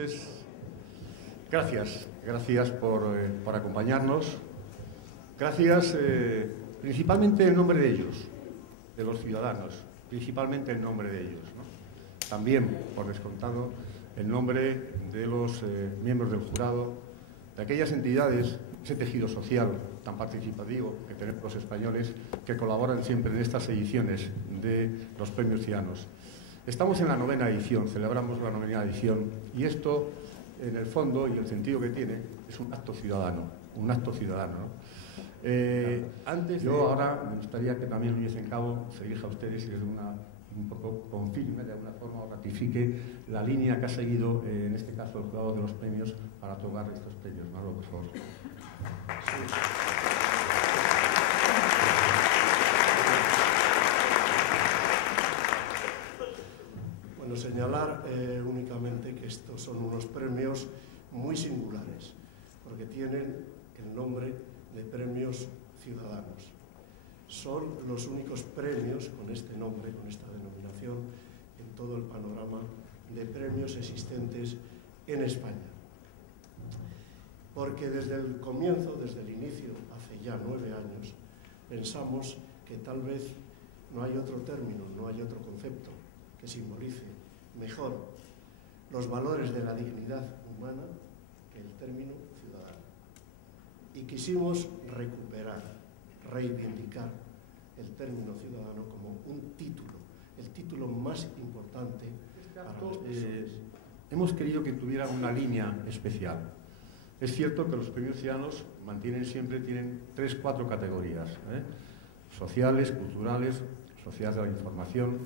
noches. Gracias por acompañarnos. Gracias principalmente en nombre de ellos, de los ciudadanos, principalmente en nombre de ellos, ¿no? También, por descontado, en nombre de los miembros del jurado, de aquellas entidades, ese tejido social tan participativo que tenemos los españoles, que colaboran siempre en estas ediciones de los Premios Ciudadanos. Estamos en la 9ª edición, celebramos la 9ª edición, y esto, en el fondo, y el sentido que tiene, es un acto ciudadano, ¿no? Ahora me gustaría que también Luis en Cabo se dirija a ustedes y les dé un poco confirme, de alguna forma, o ratifique la línea que ha seguido, en este caso, el jurado de los premios para otorgar estos premios. Manolo, por favor. Sí. Bueno, señalar únicamente que estos son unos premios muy singulares, porque tienen el nombre de Premios Ciudadanos. Son los únicos premios con este nombre, con esta denominación, en todo el panorama de premios existentes en España. Porque desde el comienzo, desde el inicio, hace ya 9 años, pensamos que tal vez no hay otro término, no hay otro concepto que simbolice mejor los valores de la dignidad humana que el término ciudadano. Y quisimos recuperar, reivindicar el término ciudadano como un título, el título más importante para las personas. Hemos querido que tuviera una línea especial. Es cierto que los premios ciudadanos tienen 3-4 categorías, sociales, culturales, sociedad de la información.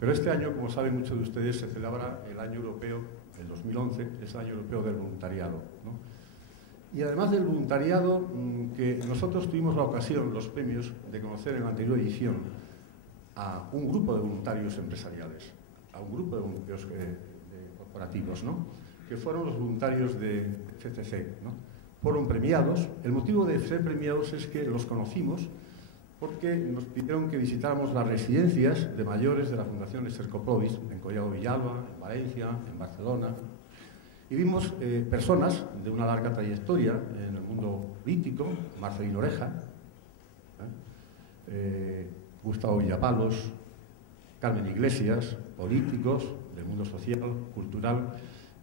Pero este año, como saben muchos de ustedes, se celebra el año europeo, el 2011, es el año europeo del voluntariado, ¿no? Y además del voluntariado, que nosotros tuvimos la ocasión, los premios, de conocer en la anterior edición a un grupo de voluntarios empresariales, a un grupo de voluntarios corporativos, ¿no? Que fueron los voluntarios de FCC, ¿no? Fueron premiados. El motivo de ser premiados es que los conocimos porque nos pidieron que visitáramos las residencias de mayores de la Fundación Estercoprodis, en Collado Villalba, en Valencia, en Barcelona, y vimos personas de una larga trayectoria en el mundo político, Marcelino Oreja, Gustavo Villapalos, Carmen Iglesias, políticos del mundo social, cultural,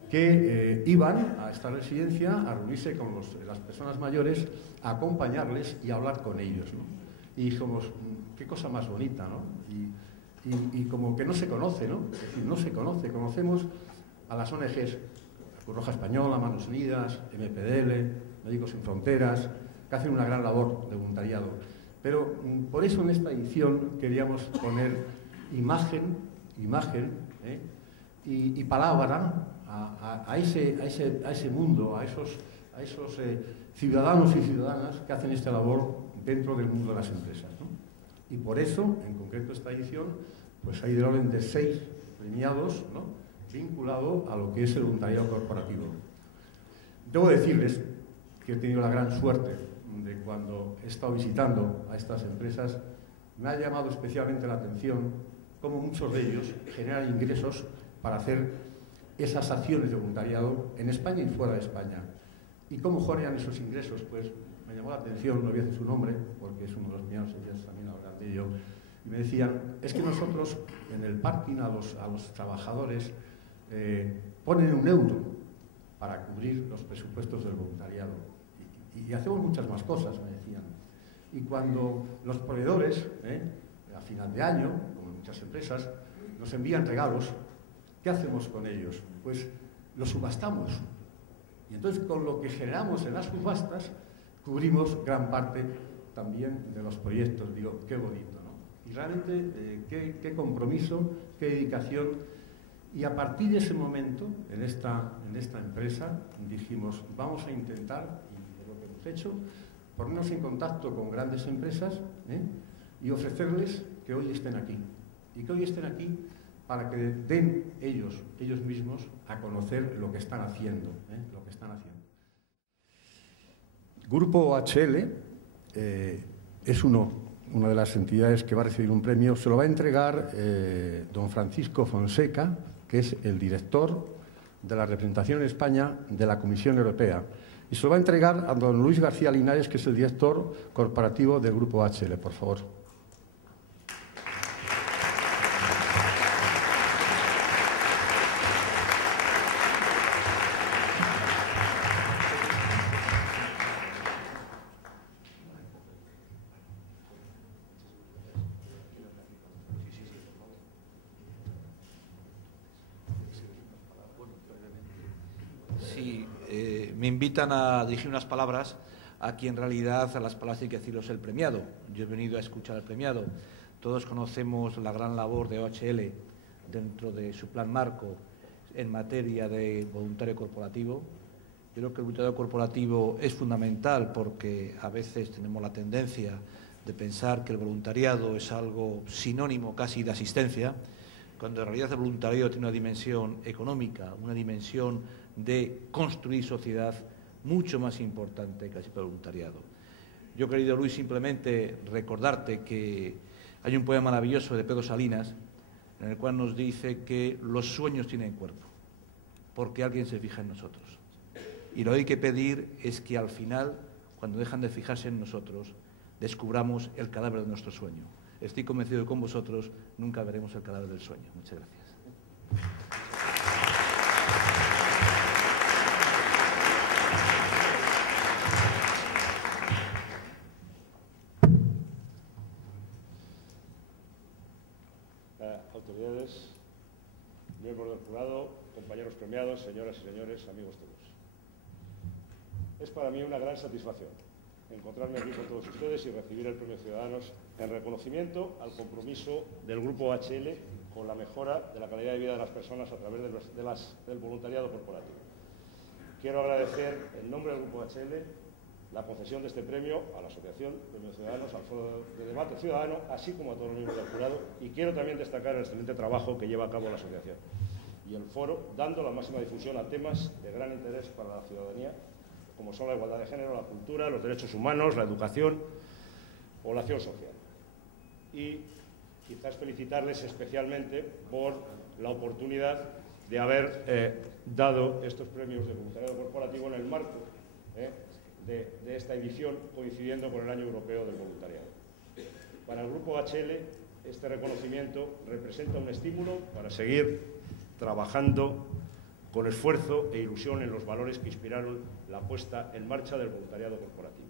que iban a esta residencia a reunirse con las personas mayores, a acompañarles y a hablar con ellos, ¿no? Y dijimos, qué cosa más bonita, ¿no? Y como que no se conoce, ¿no? Es decir, no se conoce. Conocemos a las ONGs, Cruz Roja Española, Manos Unidas, MPDL, Médicos Sin Fronteras, que hacen una gran labor de voluntariado. Pero por eso en esta edición queríamos poner imagen y palabra a ese mundo, a esos ciudadanos y ciudadanas que hacen esta labor dentro del mundo de las empresas, ¿no? Y por eso, en concreto esta edición, pues hay del orden de 6 premiados, ¿no?, vinculado a lo que es el voluntariado corporativo. Debo decirles que he tenido la gran suerte de, cuando he estado visitando a estas empresas, me ha llamado especialmente la atención cómo muchos de ellos generan ingresos para hacer esas acciones de voluntariado en España y fuera de España. ¿Y cómo generan esos ingresos? Pues me llamó la atención, no voy a decir su nombre, porque es uno de los míos, ellos también hablan de ello, y me decían, es que nosotros en el parking a los trabajadores ponen 1 euro para cubrir los presupuestos del voluntariado. Y hacemos muchas más cosas, me decían. Y cuando los proveedores, a final de año, como en muchas empresas, nos envían regalos, ¿qué hacemos con ellos? Pues los subastamos. Y entonces, con lo que generamos en las subastas, cubrimos gran parte también de los proyectos. Digo, qué bonito, ¿no? Y realmente, qué compromiso, qué dedicación. Y a partir de ese momento, en esta empresa, dijimos, vamos a intentar, y es lo que hemos hecho, ponernos en contacto con grandes empresas y ofrecerles que hoy estén aquí. Y que hoy estén aquí para que den ellos mismos a conocer lo que están haciendo, Grupo HL es una de las entidades que va a recibir un premio. Se lo va a entregar don Francisco Fonseca, que es el director de la representación en España de la Comisión Europea. Y se lo va a entregar a don Luis García Linares, que es el director corporativo del Grupo HL, por favor. Sí, me invitan a dirigir unas palabras a quien en realidad a las palabras hay que decirlos el premiado. Yo he venido a escuchar al premiado. Todos conocemos la gran labor de OHL dentro de su plan marco en materia de voluntario corporativo. Yo creo que el voluntariado corporativo es fundamental porque a veces tenemos la tendencia de pensar que el voluntariado es algo sinónimo casi de asistencia, cuando en realidad el voluntariado tiene una dimensión económica, una dimensión de construir sociedad mucho más importante que el voluntariado. Yo, querido Luis, simplemente recordarte que hay un poema maravilloso de Pedro Salinas en el cual nos dice que los sueños tienen cuerpo, porque alguien se fija en nosotros. Y lo que hay que pedir es que al final, cuando dejan de fijarse en nosotros, descubramos el cadáver de nuestro sueño. Estoy convencido de que con vosotros nunca veremos el cadáver del sueño. Muchas gracias. Autoridades, miembros del jurado, compañeros premiados, señoras y señores, amigos todos. Es para mí una gran satisfacción encontrarme aquí con todos ustedes y recibir el Premio Ciudadanos en reconocimiento al compromiso del Grupo HL con la mejora de la calidad de vida de las personas a través del voluntariado corporativo. Quiero agradecer en nombre del Grupo HL la concesión de este premio a la Asociación Premio Ciudadanos, al Foro de Debate Ciudadano, así como a todos los miembros del jurado, y quiero también destacar el excelente trabajo que lleva a cabo la asociación y el foro, dando la máxima difusión a temas de gran interés para la ciudadanía, como son la igualdad de género, la cultura, los derechos humanos, la educación o la acción social. Y quizás felicitarles especialmente por la oportunidad de haber dado estos premios de voluntariado corporativo en el marco de esta edición, coincidiendo con el Año Europeo del Voluntariado. Para el Grupo HL, este reconocimiento representa un estímulo para seguir trabajando con esfuerzo e ilusión en los valores que inspiraron la puesta en marcha del voluntariado corporativo.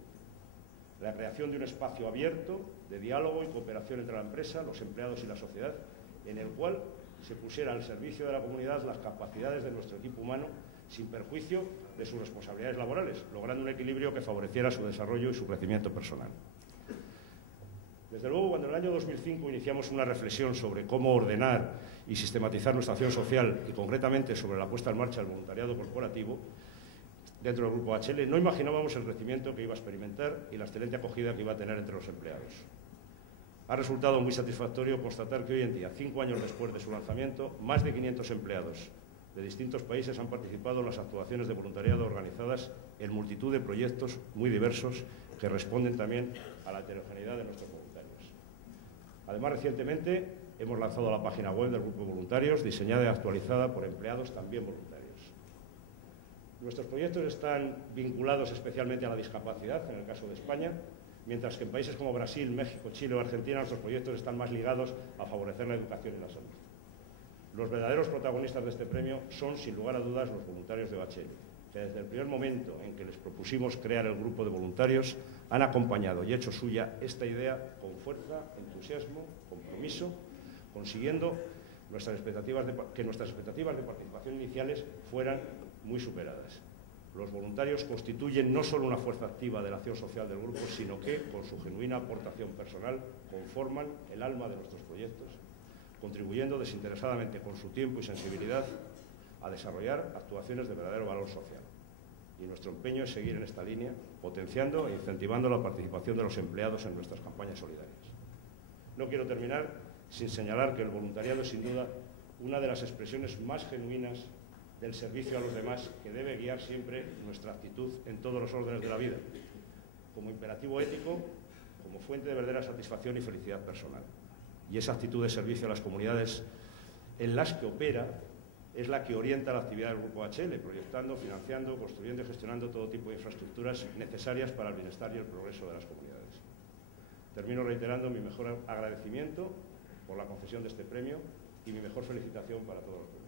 La creación de un espacio abierto de diálogo y cooperación entre la empresa, los empleados y la sociedad, en el cual se pusiera al servicio de la comunidad las capacidades de nuestro equipo humano sin perjuicio de sus responsabilidades laborales, logrando un equilibrio que favoreciera su desarrollo y su crecimiento personal. Desde luego, cuando en el año 2005 iniciamos una reflexión sobre cómo ordenar y sistematizar nuestra acción social y concretamente sobre la puesta en marcha del voluntariado corporativo dentro del Grupo HL, no imaginábamos el crecimiento que iba a experimentar y la excelente acogida que iba a tener entre los empleados. Ha resultado muy satisfactorio constatar que hoy en día, 5 años después de su lanzamiento, más de 500 empleados de distintos países han participado en las actuaciones de voluntariado organizadas en multitud de proyectos muy diversos que responden también a la heterogeneidad de nuestros voluntarios. Además, recientemente hemos lanzado la página web del Grupo de Voluntarios, diseñada y actualizada por empleados también voluntarios. Nuestros proyectos están vinculados especialmente a la discapacidad, en el caso de España, mientras que en países como Brasil, México, Chile o Argentina nuestros proyectos están más ligados a favorecer la educación y la salud. Los verdaderos protagonistas de este premio son, sin lugar a dudas, los voluntarios de OHL, que desde el primer momento en que les propusimos crear el grupo de voluntarios han acompañado y hecho suya esta idea con fuerza, entusiasmo, compromiso, consiguiendo que nuestras expectativas de participación iniciales fueran muy superadas. Los voluntarios constituyen no solo una fuerza activa de la acción social del grupo, sino que, con su genuina aportación personal, conforman el alma de nuestros proyectos, contribuyendo desinteresadamente con su tiempo y sensibilidad a desarrollar actuaciones de verdadero valor social. Y nuestro empeño es seguir en esta línea, potenciando e incentivando la participación de los empleados en nuestras campañas solidarias. No quiero terminar sin señalar que el voluntariado es, sin duda, una de las expresiones más genuinas del servicio a los demás que debe guiar siempre nuestra actitud en todos los órdenes de la vida, como imperativo ético, como fuente de verdadera satisfacción y felicidad personal. Y esa actitud de servicio a las comunidades en las que opera es la que orienta la actividad del Grupo HL, proyectando, financiando, construyendo y gestionando todo tipo de infraestructuras necesarias para el bienestar y el progreso de las comunidades. Termino reiterando mi mejor agradecimiento por la concesión de este premio y mi mejor felicitación para todos los premiados.